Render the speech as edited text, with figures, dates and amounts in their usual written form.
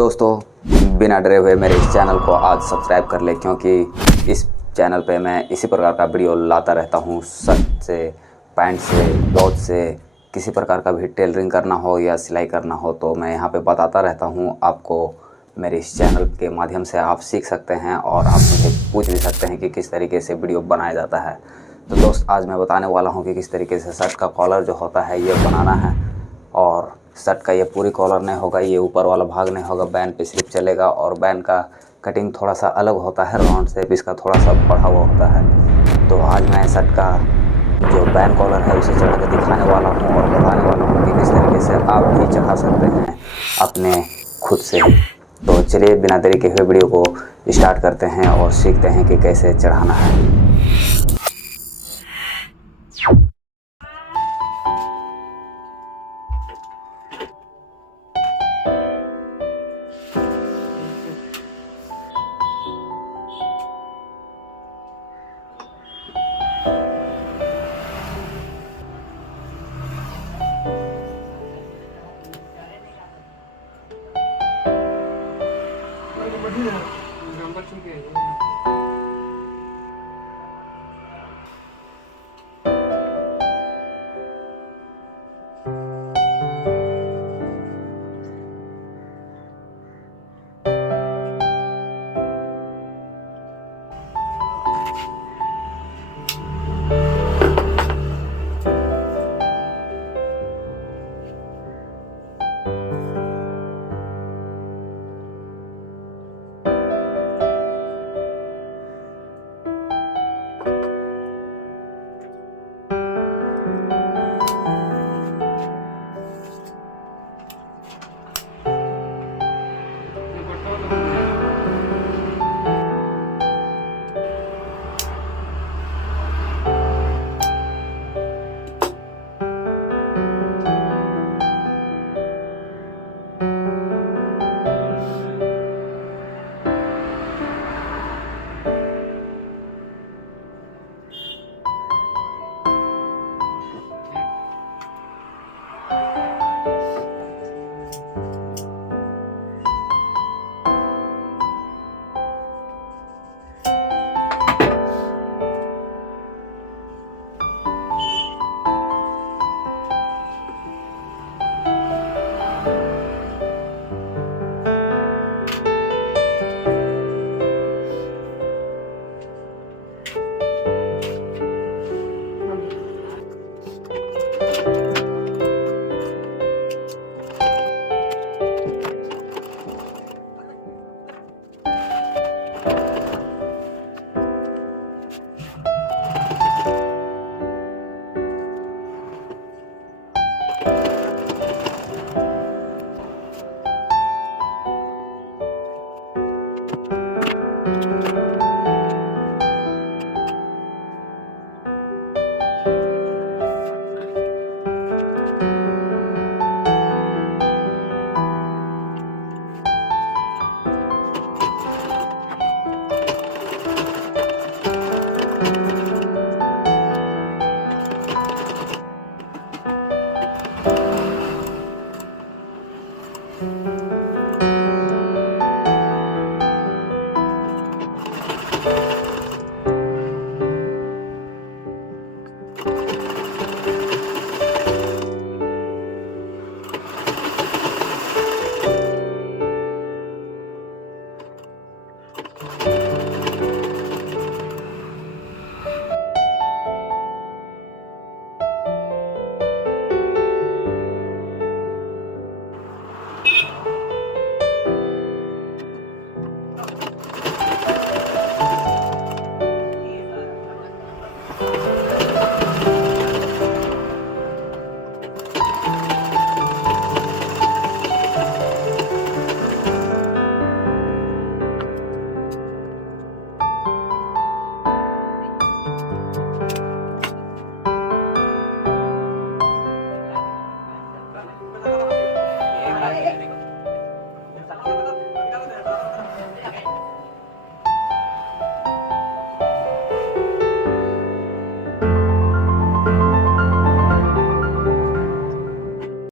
दोस्तों, बिना डरे हुए मेरे इस चैनल को आज सब्सक्राइब कर ले, क्योंकि इस चैनल पे मैं इसी प्रकार का वीडियो लाता रहता हूँ। शर्ट से, पैंट से, ब्लाउज से, किसी प्रकार का भी टेलरिंग करना हो या सिलाई करना हो तो मैं यहाँ पे बताता रहता हूँ। आपको मेरे इस चैनल के माध्यम से आप सीख सकते हैं और आप मुझे पूछ भी सकते हैं कि किस तरीके से वीडियो बनाया जाता है। तो दोस्त, आज मैं बताने वाला हूँ कि किस तरीके से शर्ट का कॉलर जो होता है ये बनाना है। और शर्ट का ये पूरी कॉलर नहीं होगा, ये ऊपर वाला भाग नहीं होगा, बैन पे सिर्फ चलेगा। और बैन का कटिंग थोड़ा सा अलग होता है, राउंड शेप इसका थोड़ा सा बढ़ा हुआ होता है। तो आज मैं शर्ट का जो बैन कॉलर है उसे चढ़ा के दिखाने वाला हूँ और बताने वाला हूँ कि किस तरीके से आप भी चढ़ा सकते हैं अपने खुद से। तो चलिए बिना देरी के हुए वीडियो को स्टार्ट करते हैं और सीखते हैं कि कैसे चढ़ाना है।